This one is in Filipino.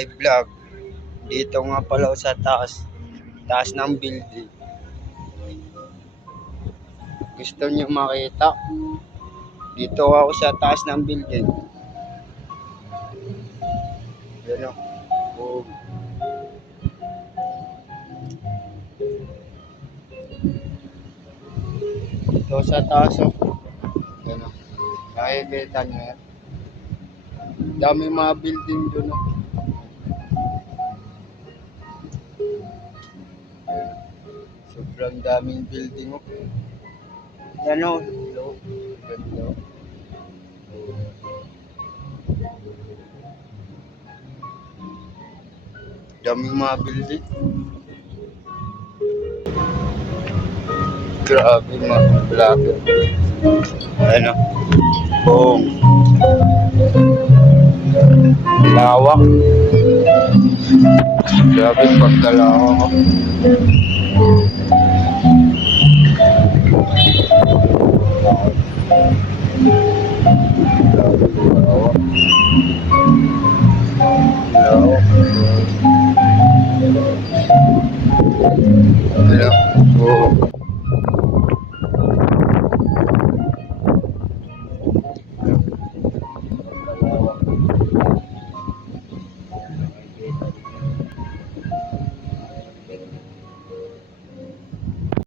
ay vlog. Dito nga pala ako sa taas ng building. Gusto niyo makita? Dito ako sa taas ng building. Yan o. Boom. Dito sa taas o. Yan o. Nakikita niyo yan. Daming mga building doon o. Sobrang daming building o. Yan o. Ganda o. Daming mga building. Grabe mga vlogger. Ayan o. Boom. Lawak. Grabe pagkalawak o. Grabe lawak. Lawak. Ayan o. Boom.